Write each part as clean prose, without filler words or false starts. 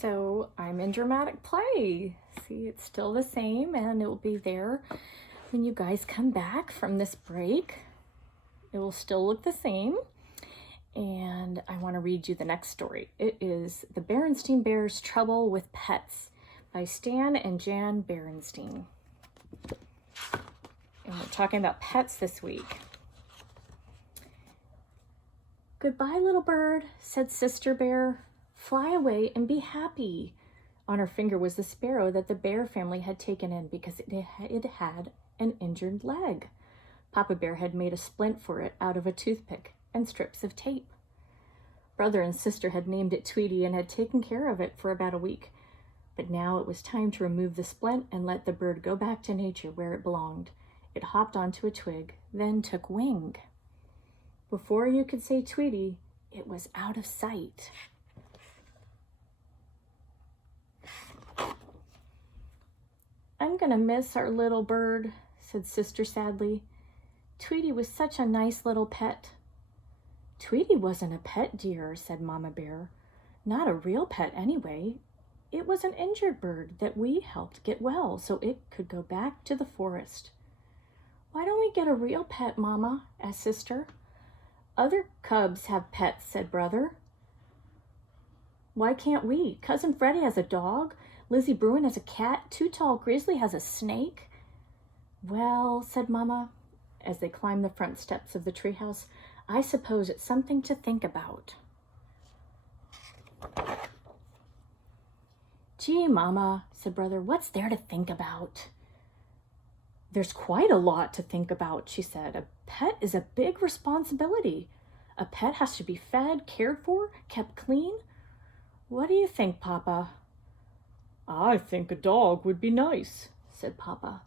So I'm in dramatic play. See, it's still the same and it will be there when you guys come back from this break. It will still look the same. And I want to read you the next story. It is The Berenstain Bears' Trouble with Pets by Stan and Jan Berenstain. And we're talking about pets this week. "Goodbye, little bird," said Sister Bear. "Fly away and be happy." On her finger was the sparrow that the bear family had taken in because it had an injured leg. Papa Bear had made a splint for it out of a toothpick and strips of tape. Brother and sister had named it Tweety and had taken care of it for about a week. But now it was time to remove the splint and let the bird go back to nature where it belonged. It hopped onto a twig, then took wing. Before you could say Tweety, it was out of sight. "I'm gonna miss our little bird," said Sister sadly. "Tweety was such a nice little pet." "Tweety wasn't a pet, dear," said Mama Bear. "Not a real pet anyway. It was an injured bird that we helped get well so it could go back to the forest." "Why don't we get a real pet, Mama?" asked Sister. "Other cubs have pets," said Brother. "Why can't we? Cousin Freddie has a dog. Lizzie Bruin has a cat. Too Tall Grizzly has a snake." "Well," said Mama, as they climbed the front steps of the treehouse, "I suppose it's something to think about." "Gee, Mama," said Brother, "what's there to think about?" "There's quite a lot to think about," she said. "A pet is a big responsibility. A pet has to be fed, cared for, kept clean. What do you think, Papa?" "I think a dog would be nice," said Papa.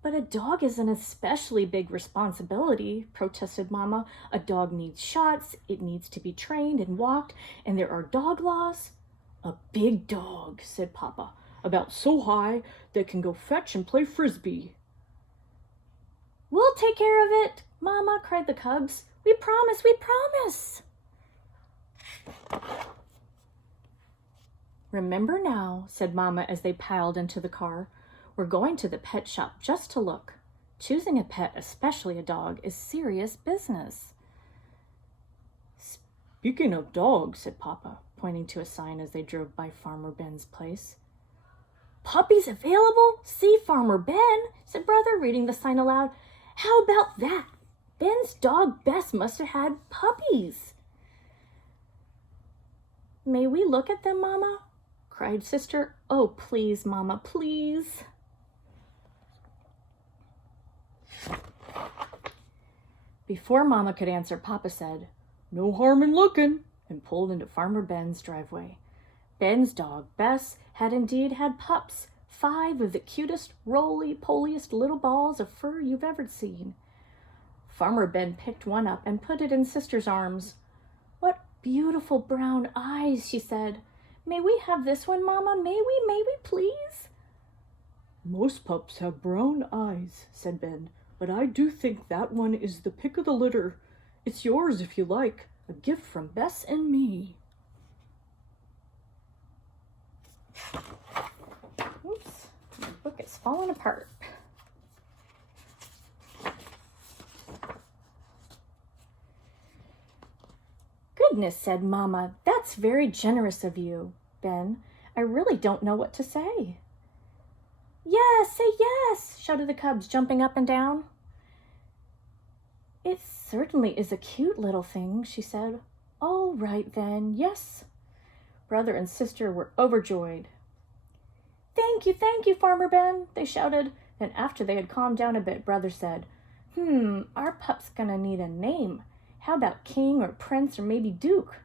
"But a dog is an especially big responsibility," protested Mama. "A dog needs shots, it needs to be trained and walked, and there are dog laws." "A big dog," said Papa, "about so high that can go fetch and play frisbee." "We'll take care of it, Mama," cried the cubs. "We promise, we promise." "Remember now," said Mama as they piled into the car, "we're going to the pet shop just to look. Choosing a pet, especially a dog, is serious business." "Speaking of dogs," said Papa, pointing to a sign as they drove by Farmer Ben's place. "Puppies available? See Farmer Ben," said Brother, reading the sign aloud. "How about that? Ben's dog Bess must have had puppies." "May we look at them, Mama?" cried Sister. "Oh, please, Mama, please." Before Mama could answer, Papa said, "No harm in looking," and pulled into Farmer Ben's driveway. Ben's dog, Bess, had indeed had pups, 5 of the cutest, roly-poliest little balls of fur you've ever seen. Farmer Ben picked one up and put it in Sister's arms. "What beautiful brown eyes," she said. "May we have this one, Mama? May we, please?" "Most pups have brown eyes," said Ben, "but I do think that one is the pick of the litter. It's yours if you like, a gift from Bess and me." Oops, my book is falling apart. "Goodness," said Mama, "that's very generous of you, Ben. I really don't know what to say." "Yes, say yes," shouted the cubs, jumping up and down. "It certainly is a cute little thing," she said. "All right then, yes." Brother and Sister were overjoyed. Thank you, Farmer Ben," they shouted. Then after they had calmed down a bit, Brother said, "Our pup's gonna need a name. How about King or Prince or maybe Duke?"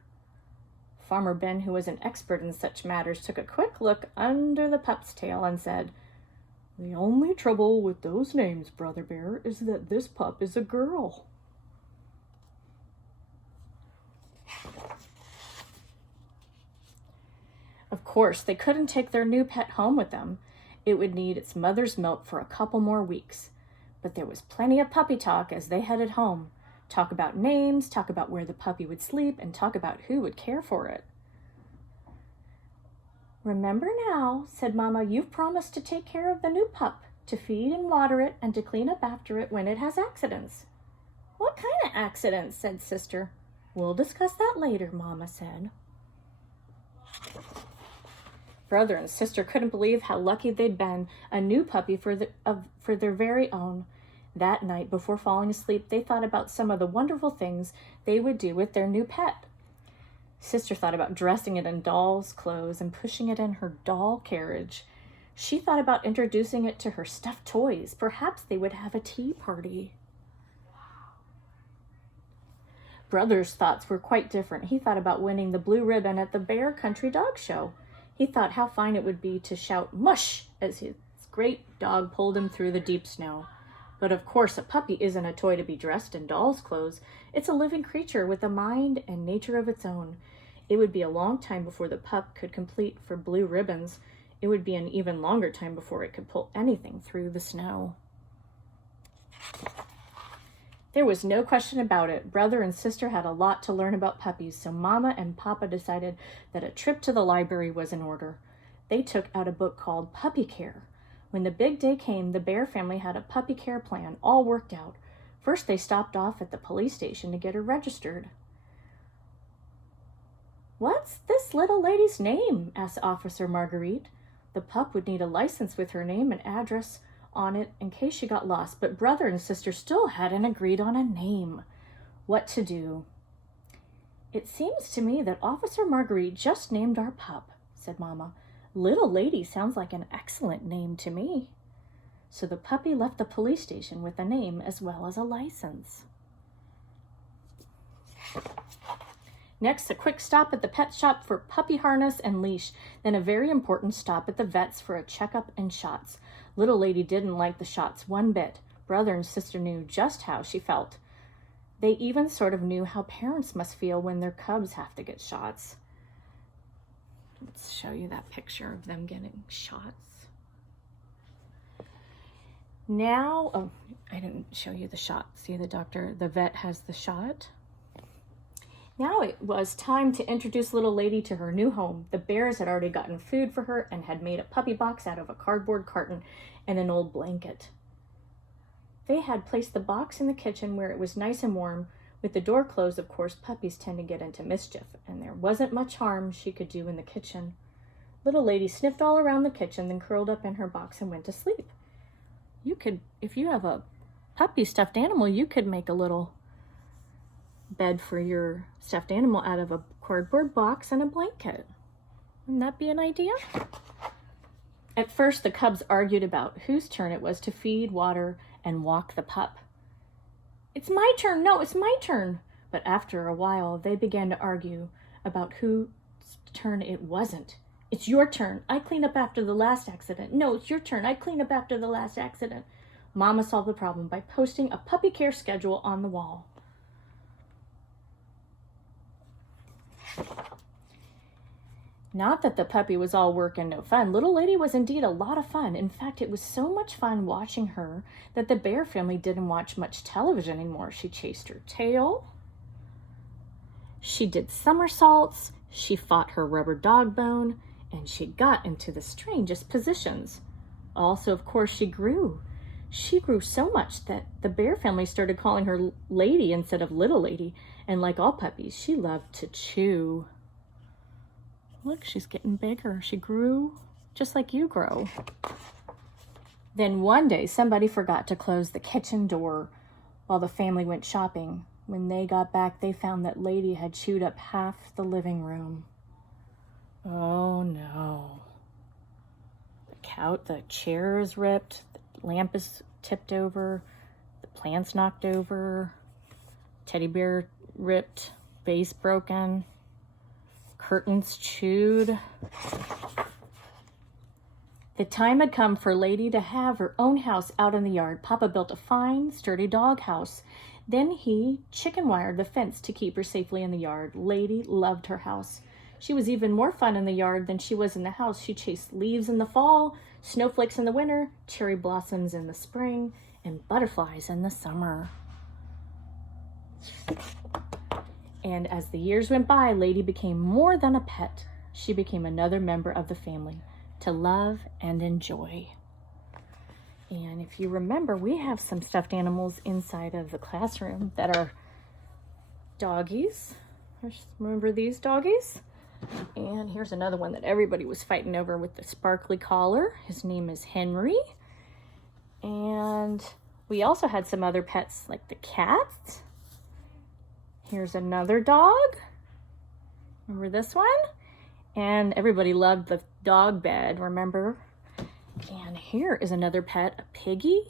Farmer Ben, who was an expert in such matters, took a quick look under the pup's tail and said, "The only trouble with those names, Brother Bear, is that this pup is a girl." Of course, they couldn't take their new pet home with them. It would need its mother's milk for a couple more weeks. But there was plenty of puppy talk as they headed home. Talk about names, talk about where the puppy would sleep, and talk about who would care for it. "Remember now," said Mama, "you've promised to take care of the new pup, to feed and water it, and to clean up after it when it has accidents." "What kind of accidents?" said Sister. "We'll discuss that later," Mama said. Brother and sister couldn't believe how lucky they'd been, a new puppy for their very own. That night, before falling asleep, they thought about some of the wonderful things they would do with their new pet. Sister thought about dressing it in doll's clothes and pushing it in her doll carriage. She thought about introducing it to her stuffed toys. Perhaps they would have a tea party. Brother's thoughts were quite different. He thought about winning the blue ribbon at the Bear Country Dog Show. He thought how fine it would be to shout "mush" as his great dog pulled him through the deep snow. But of course, a puppy isn't a toy to be dressed in doll's clothes. It's a living creature with a mind and nature of its own. It would be a long time before the pup could compete for blue ribbons. It would be an even longer time before it could pull anything through the snow. There was no question about it. Brother and sister had a lot to learn about puppies, so Mama and Papa decided that a trip to the library was in order. They took out a book called Puppy Care. When the big day came, the Bear family had a puppy care plan all worked out. First, they stopped off at the police station to get her registered. "What's this little lady's name?" asked Officer Marguerite. The pup would need a license with her name and address on it in case she got lost, but brother and sister still hadn't agreed on a name. What to do? "It seems to me that Officer Marguerite just named our pup," said Mama. "Little Lady sounds like an excellent name to me." So the puppy left the police station with a name as well as a license. Next, a quick stop at the pet shop for puppy harness and leash, then a very important stop at the vet's for a checkup and shots. Little Lady didn't like the shots one bit. Brother and sister knew just how she felt. They even sort of knew how parents must feel when their cubs have to get shots. Let's show you that picture of them getting shots. Now, I didn't show you the shot. See, the vet has the shot. Now it was time to introduce Little Lady to her new home. The bears had already gotten food for her and had made a puppy box out of a cardboard carton and an old blanket. They had placed the box in the kitchen where it was nice and warm. With the door closed, of course, puppies tend to get into mischief, and there wasn't much harm she could do in the kitchen. Little Lady sniffed all around the kitchen, then curled up in her box and went to sleep. If you have a puppy stuffed animal, you could make a little bed for your stuffed animal out of a cardboard box and a blanket. Wouldn't that be an idea? At first, the cubs argued about whose turn it was to feed, water, and walk the pup. "It's my turn. No, it's my turn." But after a while, they began to argue about whose turn it wasn't. "It's your turn. I clean up after the last accident." "No, it's your turn. I clean up after the last accident." Mama solved the problem by posting a puppy care schedule on the wall. Not that the puppy was all work and no fun. Little Lady was indeed a lot of fun. In fact, it was so much fun watching her that the Bear family didn't watch much television anymore. She chased her tail. She did somersaults. She fought her rubber dog bone. And she got into the strangest positions. Also, of course, she grew. She grew so much that the Bear family started calling her Lady instead of Little Lady. And like all puppies, she loved to chew. Look, she's getting bigger. She grew just like you grow. Then one day, somebody forgot to close the kitchen door while the family went shopping. When they got back, they found that Lady had chewed up half the living room. Oh no. The chair is ripped, the lamp is tipped over, the plant's knocked over, teddy bear ripped, vase broken, curtains chewed. The time had come for Lady to have her own house out in the yard. Papa built a fine, sturdy dog house. Then he chicken wired the fence to keep her safely in the yard. Lady loved her house. She was even more fun in the yard than she was in the house. She chased leaves in the fall, snowflakes in the winter, cherry blossoms in the spring, and butterflies in the summer. And as the years went by, Lady became more than a pet. she became another member of the family to love and enjoy. And if you remember, we have some stuffed animals inside of the classroom that are doggies. Remember these doggies? And here's another one that everybody was fighting over with the sparkly collar. His name is Henry. And we also had some other pets like the cats. Here's another dog. Remember this one? And everybody loved the dog bed, remember? And here is another pet, a piggy.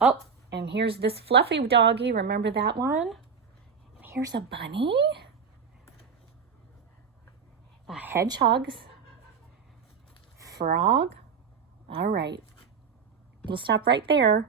Oh, and here's this fluffy doggy. Remember that one? And here's a bunny. A hedgehog. Frog. All right. We'll stop right there.